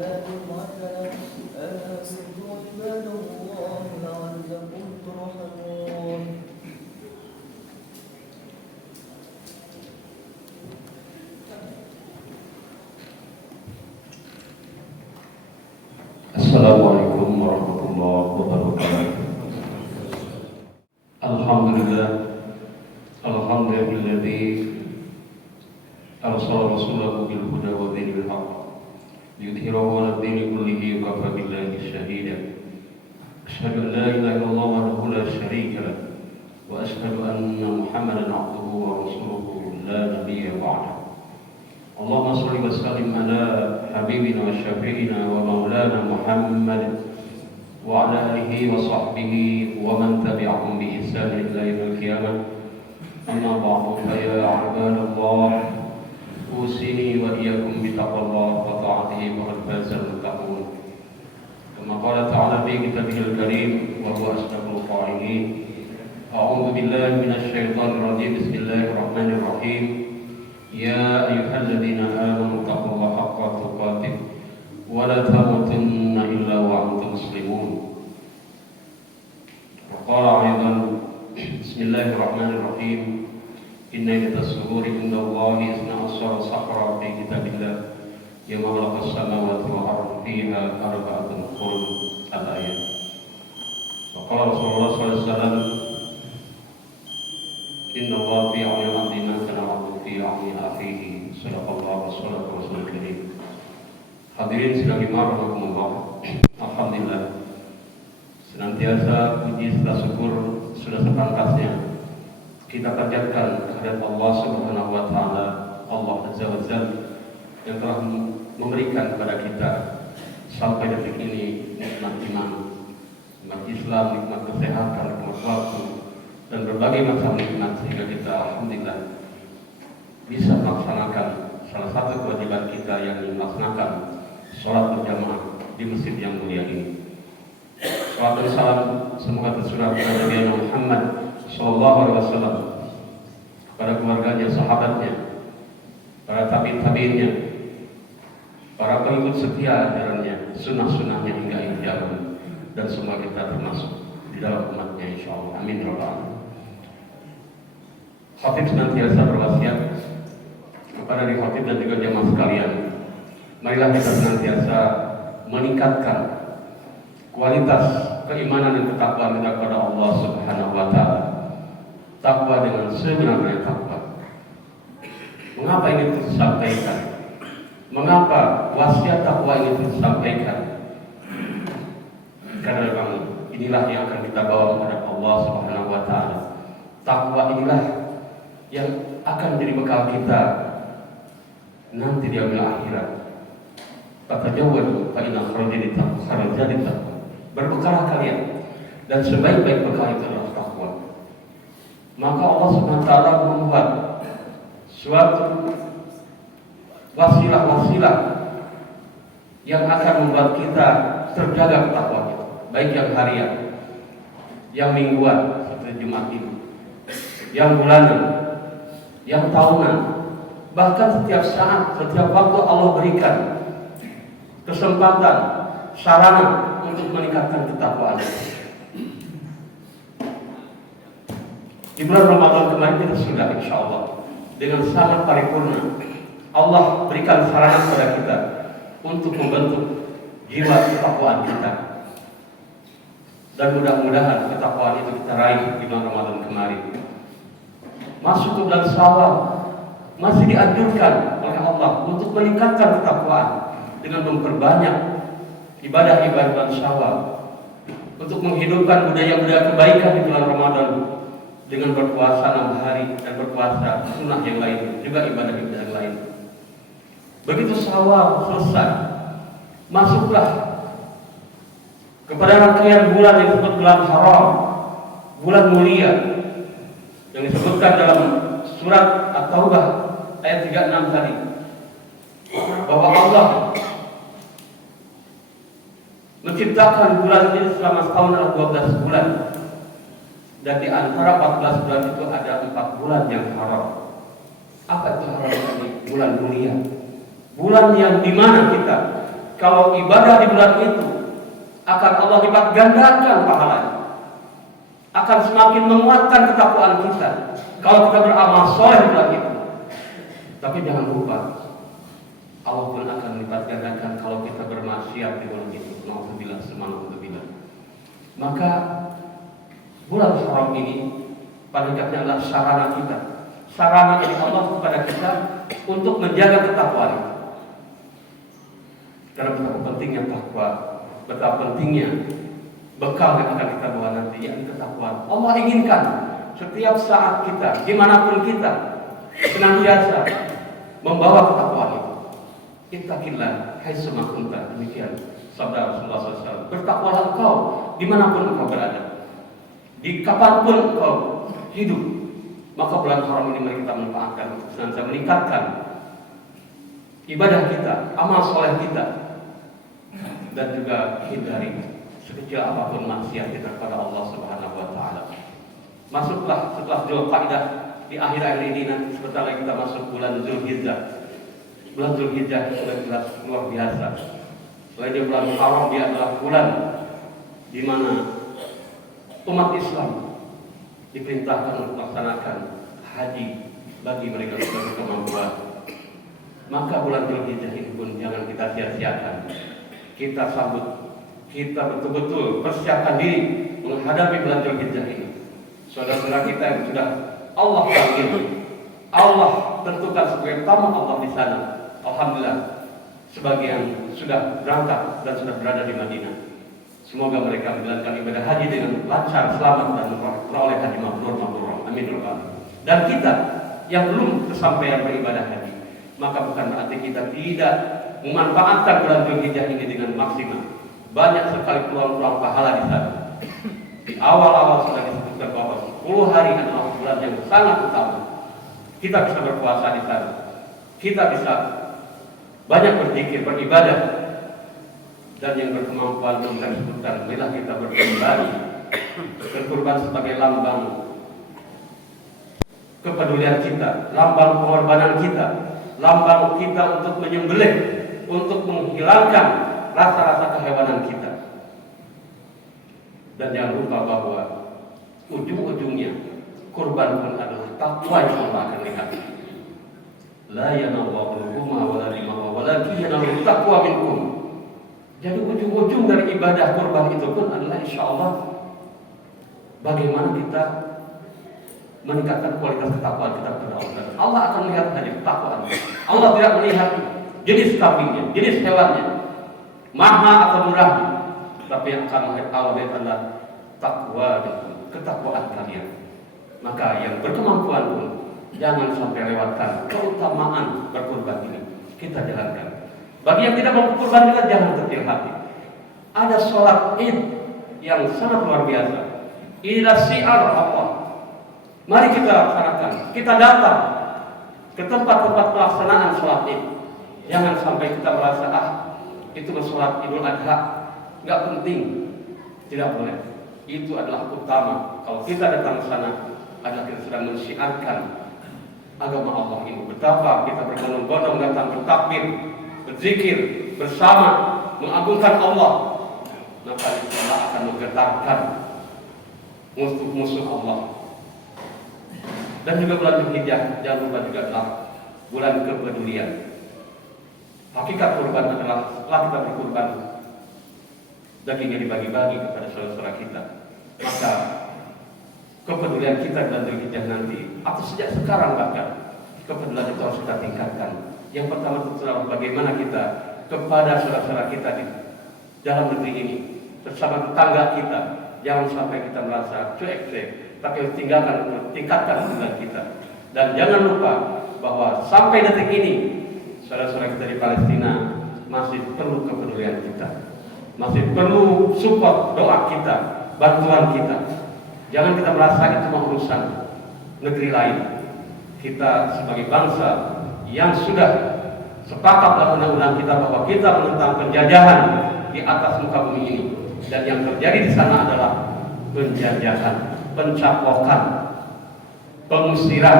الذي بعثنا أن أنصتوا عباد الله لعلكم ترحمون. Assalamualaikum warahmatullahi wabarakatuh. Alhamdulillah, alhamdulilladzi arsala rasulahu bil huda wa dinil haqq liyudhhirahu 'ala ad-dini kullihi wa kafa billahi shahida. Asyhadu an la ilaha illallah wahdahu la syarika lah wa asyhadu anna Muhammadan 'abduhu wa rasuluhu la nabiyya ba'dahu. Allahumma shalli wa sallim ala habibina wa syafi'ina wa maulana Muhammad wa ala alihi wa sahbihi wa man tabi'ahum bi ihsan ila yaumil qiyamah. Amma ba'du, fa ya 'ibadallah, usini wa iyyakum bi taqwallah wa ta'atihi wa qad fazal muttaqun. Kama qala ta'ala fi kitabihil karim wa huwa asdaqul qa'ilin. A'udzu billahi minasy syaithanir rajim. Bismillahirrahmanirrahim. Ya ayyuhalladzina amanu taqullaha haqqa tuqatih wa la tamutunna illa wa antum muslimun. Wa qala aidan bismillahirrahmanirrahim. Inna iddatas shuhuri indallahi isna asyara shahra fi kitabillah yawma khalaqas samawati wal arda fiha arba'atun hurum. Al-ayat. Wa qala Rasulullah sallallahu alaihi wasallam, inna Allah fi 'auni 'abdi ma kana 'abdu fi 'auni akhihi. Shadaqallahu wa sadaqa rasulul karim. Hadirin sidang jemaah rahimakumullah. Alhamdulillah, senantiasa puji serta syukur sudah sepantasnya kita panjatkan kehadirat Allah Subhanahu wa taala, Allah Azza wa Jalla, yang telah memberikan kepada kita sampai detik ini nikmat iman, nikmat Islam, nikmat kesehatan, nikmat waktu, dan berbagai macam nikmat, sehingga kita alhamdulillah bisa melaksanakan salah satu kewajiban kita yang melaksanakan sholat berjamaah di masjid yang mulia ini. Salam dan salam semoga tercurah kepada Nabi Muhammad sallallahu alaihi wasallam, kepada keluarganya, sahabatnya, para tabi'innya, para pengikut setia ajarannya, sunnah-sunnahnya hingga akhir zaman, dan semua kita termasuk di dalam umatnya insyaallah. Amin ya rabbal alamin. Khatib senantiasa berwasiat kepada diri khatib dan juga jamaah sekalian, marilah kita senantiasa meningkatkan kualitas keimanan dan ketakwaan kita kepada Allah Subhanahu wa taala. Takwa dengan sebenarnya takwa. Mengapa ini terus disampaikan? Mengapa wasiat takwa ini terus disampaikan? Karena memang inilah yang akan kita bawa kepada Allah Subhanahu wa taala. Takwa inilah yang akan menjadi bekal kita nanti di yaumil akhirat. Fatajawwadu fa inna khairal zadi taqwa. Berbekalah kalian, dan sebaik-baik bekal itu adalah takwa. Maka Allah Subhanahu wa taala membuat suatu wasilah-wasilah yang akan membuat kita terjaga ketakwaan kita, baik yang harian, yang mingguan seperti Jumat ini, yang bulanan, yang tahunan, bahkan setiap saat, setiap waktu Allah berikan kesempatan, sarana untuk meningkatkan ketakwaan. Di bulan Ramadan kemarin kita sudah insyaallah dengan sangat paripurna Allah berikan sarana kepada kita untuk membentuk jiwa ketakwaan kita. Dan mudah-mudahan ketakwaan itu kita raih di bulan Ramadan kemarin. Masuk ke bulan Syawal, masih dianjurkan oleh Allah untuk meningkatkan ketakwaan dengan memperbanyak ibadah-ibadah bulan Syawal, untuk menghidupkan budaya-budaya kebaikan di bulan Ramadan dengan berpuasa 6 hari dan berpuasa sunnah yang lain, juga ibadah-ibadah yang lain. Begitu Syawal selesai, masuklah kepada rangkaian bulan yang disebut bulan haram, bulan mulia, yang disebutkan dalam surat At-Taubah ayat 36 tadi, bahwa Allah menciptakan bulan ini selama setahun adalah 12 bulan, dan di antara 14 bulan itu ada 4 bulan yang haram. Apa itu haram ini? Bulan mulia, bulan yang dimana kita kalau ibadah di bulan itu akan Allah lipat gandakan pahalanya, akan semakin menguatkan ketakwaan kita kalau kita beramal soleh di bulan itu. Tapi jangan lupa, Allah pun akan lipat gandakan kalau kita bermaksiat di bulan itu. Nauzubillah, subhanallah. Maka bulan haram ini pada hakikatnya adalah sarana kita, sarana dari Allah kepada kita untuk menjaga ketakwaan. Karena betapa pentingnya takwa, betapa pentingnya bekal yang akan kita bawa nanti, yakni ketakwaan. Allah inginkan setiap saat kita, dimanapun kita, senantiasa membawa ketakwaan itu. Ittaqillah haitsu ma kunta, demikian sabda Rasulullah SAW. Bertakwalah engkau dimanapun engkau berada, di kapanpun engkau hidup. Maka bulan haram ini mari kita manfaatkan untuk senantiasa meningkatkan ibadah kita, amal soleh kita, dan juga hindari sekecil apapun maksiat kita kepada Allah Subhanahu wa taala. Masuklah setelah Dzulqa'dah di akhir-akhir ini, nanti sebentar lagi kita masuk bulan Dzulhijjah. Bulan Dzulhijjah sudah jelas luar biasa. Selain dia bulan haram, dia adalah bulan di mana umat Islam diperintahkan untuk melaksanakan haji bagi mereka yang berkemampuan. Maka bulan Dzulhijjah ini pun jangan kita sia-siakan. Kita sambut, kita betul-betul persiapkan diri menghadapi bulan Dzulhijjah ini. Saudara-saudara kita yang sudah Allah panggil, Allah tentukan sebagai tamu Allah di sana. Alhamdulillah, sebagian sudah berangkat dan sudah berada di Madinah. Semoga mereka menjalankan ibadah haji dengan lancar, selamat, dan memperoleh haji mabrur. Amin. Dan kita yang belum kesampaian beribadah haji, maka bukan berarti kita tidak memanfaatkan bulan Dzulhijjah ini dengan maksimal. Banyak sekali peluang-peluang pahala di sana. Di awal-awal sudah disebutkan bahwa 10 hari adalah bulan yang sangat utama. Kita bisa berpuasa di sana, kita bisa banyak berzikir, beribadah, dan yang berkemampuan untuk disebutkan, marilah kita berkurban sebagai lambang kepedulian kita, lambang pengorbanan kita, lambang kita untuk menyembelih, untuk menghilangkan rasa-rasa kehewanan kita. Dan jangan lupa bahwa ujung-ujungnya kurban pun adalah takwa yang Allah akan lihat. La yanallahu al-huma wa la limahu walakin yanallahu taqwa minkum. Jadi ujung-ujung dari ibadah kurban itu pun adalah insyaallah bagaimana kita meningkatkan kualitas ketakwaan kita kepada Allah. Allah akan melihat dari ketakwaan. Allah tidak melihat jenis kambingnya, jenis hewannya, mahal atau murah, tapi yang akan Allah lihat adalah takwa dan ketakwaan kalian. Maka yang berkemampuan pun jangan sampai lewatkan keutamaan berkurban ini. Kita jalankan. Bagi yang tidak mau berkurban juga jangan kecil hati. Ada sholat Id yang sangat luar biasa. Inilah syiar Allah. Mari kita laksanakan. Kita datang ke tempat-tempat pelaksanaan sholat Id. Jangan sampai kita merasa itu sholat Idul Adha nggak penting. Tidak boleh. Itu adalah utama. Kalau kita datang ke sana adalah kita sedang mensyiarkan agama Allah ini. Betapa kita berbondong-bondong datang bertakbir, berzikir bersama, mengagungkan Allah. Maka Allah akan menggetarkan musuh-musuh Allah. Dan juga bulan Dzulhijjah jangan lupa juga adalah bulan kepedulian. Hakikat kurban adalah setelah kita berkurban, dagingnya dibagi-bagi kepada saudara-saudara kita. Maka kepedulian kita dalam Dzulhijjah nanti, atau sejak sekarang bahkan, kepedulian itu harus kita tingkatkan. Yang pertama itu adalah bagaimana kita kepada saudara-saudara kita di dalam negeri ini, bersama tetangga kita. Jangan sampai kita merasa cuek-cuek, tapi harus tingkatkan kepedulian kita. Dan jangan lupa bahwa sampai detik ini, saudara-saudara kita di Palestina masih perlu kepedulian kita, masih perlu support doa kita, bantuan kita. Jangan kita merasa itu urusan negeri lain. Kita sebagai bangsa yang sudah sepakat dalam undang-undang kita bahwa kita menentang penjajahan di atas muka bumi ini, dan yang terjadi di sana adalah penjajahan, pencaplokan, pengusiran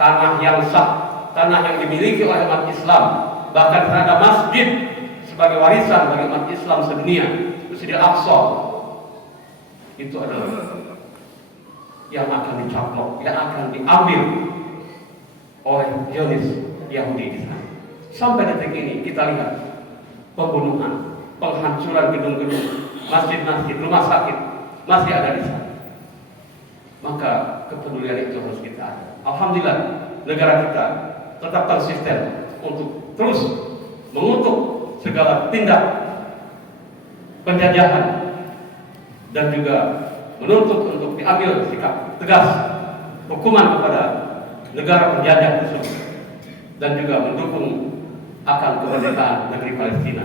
tanah yang sah, tanah yang dimiliki oleh umat Islam, bahkan terhadap masjid sebagai warisan bagi umat Islam sedunia, Masjidil Aqsa, itu adalah yang akan dicaplok, yang akan diambil oleh Zionis Yahudi di sana. Sampai detik ini kita lihat pembunuhan, penghancuran gedung-gedung, masjid-masjid, rumah sakit masih ada di sana. Maka kepedulian itu harus kita ada. Alhamdulillah negara kita tetap konsisten untuk terus mengutuk segala tindak penjajahan dan juga menuntut untuk diambil sikap tegas hukuman kepada negara penjajah tersebut dan juga mendukung akan kemerdekaan negeri Palestina.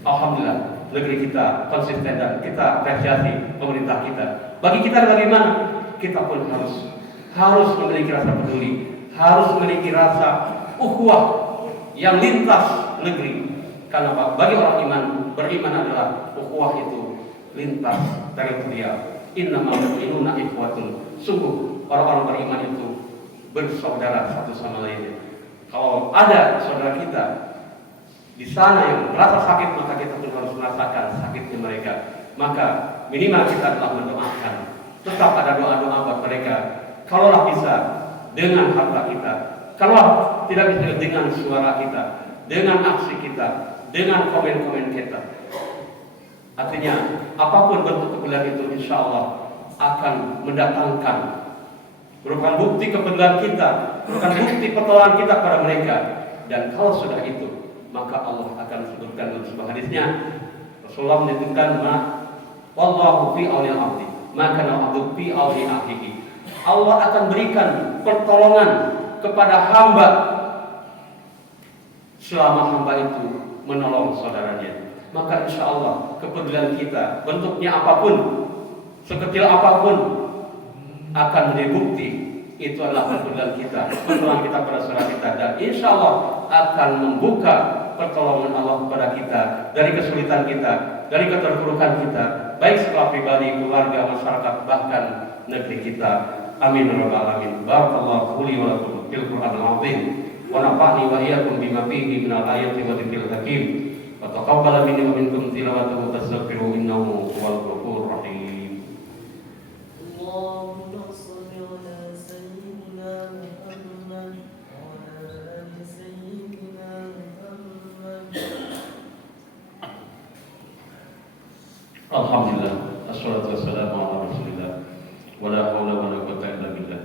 Alhamdulillah negeri kita konsisten dan kita apresiasi pemerintah kita. Bagi kita bagaimana? Kita pun harus memiliki rasa peduli, harus memiliki rasa ukhuwah yang lintas negeri. Karena apa? Bagi orang beriman adalah ukhuwah itu lintas teritorial. Innamal mu'minuna ikhwatun. Sungguh orang-orang beriman itu bersaudara satu sama lainnya. Kalau ada saudara kita di sana yang merasa sakit, maka kita pun harus merasakan sakitnya mereka. Maka minimal kita telah mendoakan. Tetap ada doa-doa buat mereka. Kalaulah bisa dengan harta kita, kalau tidak bisa dengan suara kita, dengan aksi kita, dengan komen-komen kita. Artinya apapun bentuk kebenaran itu insya Allah akan mendatangkan merupakan bukti kebenaran kita, merupakan bukti pertolongan kita kepada mereka. Dan kalau sudah itu, maka Allah akan sebutkan dalam sebuah hadisnya, Rasulullah menyebutkan wallahu fi aunil abdi, maka al-abdu fi auni akhihi. Allah akan berikan pertolongan kepada hamba selama hamba itu menolong saudaranya. Maka insya Allah kepedulian kita bentuknya apapun, sekecil apapun, akan menjadi bukti itu adalah kepedulian kita, pertolongan kita pada saudara kita, dan insya Allah akan membuka pertolongan Allah kepada kita dari kesulitan kita, dari keterpurukan kita, baik secara pribadi, keluarga, masyarakat, bahkan negeri kita. Amin ya rabbal alamin. Barakallahu li wa lakum fil Qur'anil azim wa nafa'ni wa iyyakum bima fihi minal ayati wa dzikril hakim. Wa taqabbal minni wa minkum tilawatahu fastaghfiru innahu huwal ghafurur rahim. Allahumma shalli ala sayyidina Muhammad wa ala ali sayyidina Muhammad. Alhamdulillah, assalatu wassalamu ala rasulillah, wala hawla wala quwwata illa billah.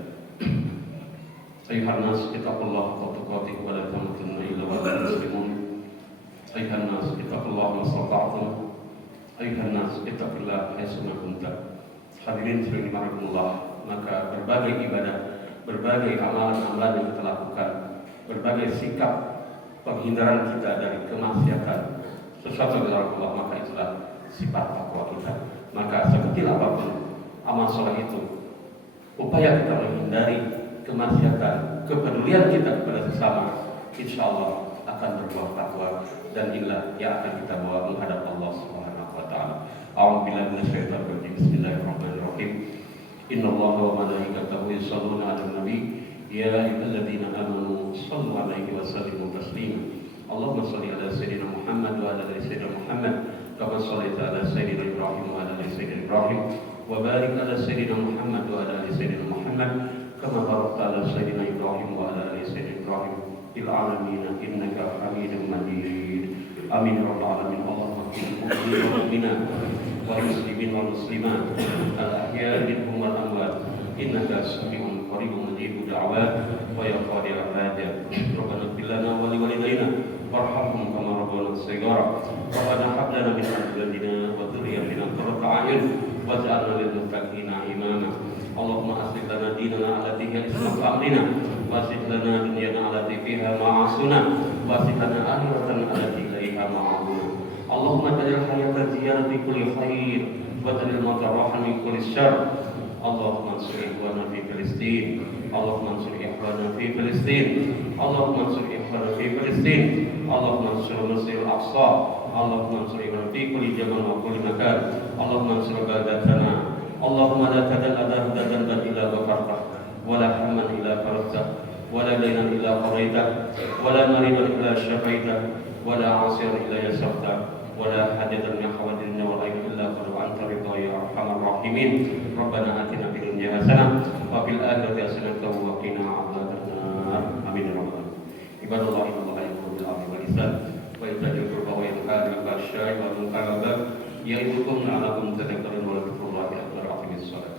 Ayuhan nas, ittaqullaha haqqa tuqatih wa la tamutunna illa wa antum muslimun. Ayuhan nas, ittaqullaha mastata'tum. Ayuhan nas, ittaqillaha haitsu ma kuntum. Hadirin sekalian rahimakumullah, maka berbagai ibadah, berbagai amalan-amalan yang kita lakukan, berbagai sikap penghindaran kita dari kemaksiatan sesuatu kepada Allah, maka itulah sifat takwa kita. Maka sekecil apapun amal soleh itu, upaya kita menghindari kemaksiatan, kepedulian kita kepada sesama, insya Allah akan berbuah takwa, dan inilah yang akan kita bawa menghadap Allah Subhanahu wa taala. A'udzubillahi minasyaitonir rajim. Bismillahirrahmanirrahim. Innallaha wa malaikatahu yusholluna 'alan nabi ya ayyuhalladzina amanu shallu 'alaihi wa sallimu taslima. Allahumma shalli 'ala sayyidina Muhammad wa 'ala ali sayyidina Muhammad kama shallaita 'ala sayyidina Ibrahim wa 'ala ali sayyidina Ibrahim wa barik 'ala sayyidina Muhammad wa 'ala ali sayyidina Muhammad kama barakta 'ala sayyidina Ibrahim wa 'ala ali sayyidina Ibrahim fil 'alamin innaka Hamidum Majid. Amin ya rabbal alamin. Allahumma ighfir lil mu'minina wal muslimin wal muslimat al-ahya'i minhum wal amwat innaka sami'un qaribun mujibud da'wat wa ya qadil hajat. Rabbana ighfir lana wa li walidayna warhamhum kama rabbana shighara. Rabbana hab lana min azwajina wa dhurriyyatina qurrata a'yun waj'alna lil muttaqina imama. Allahumma aslih lana dinana allati hiya ismatu amrina wa aslih lana dunyana allati fiha ma'asuna wa aslih lana akhiratana allati ilaiha ma'aduna. Allahumma ja'al hayata ziyarati kulli khair wa ja'al mauta rahan min kulli syarr. Allahumma ansur ikhwana fi Filistin. Allahumma ansur ikhwana fi Filistin. Allahumma ansur ikhwana fi Filistin. Allahumma ansur Masjidil Aqsa. Allahumma ansur ikhwana fi kulli zaman wa kulli makan. Allahumma ansur ibadatana. Allahumma la tad'al dhanban illa ghafartah wa la hamman illa farajtah wa la daynan illa qadaitah wa la maridan illa syafaitah ولا عسير إلا يسرته ولا حاجة من حوائج الدنيا والآخرة إلا قضيتها أنت رضا يا أرحم الراحمين. ربنا آتنا في الدنيا حسنة وفي الآخرة حسنة وقنا عذاب النار. آمين يا رب العالمين. عباد الله إن الله يأمر بالعدل والإحسان وإيتاء ذي القربى وينهى عن الفحشاء والمنكر والبغي يعظكم لعلكم تذكرون ولذكر الله أكبر. أقم الصلاة.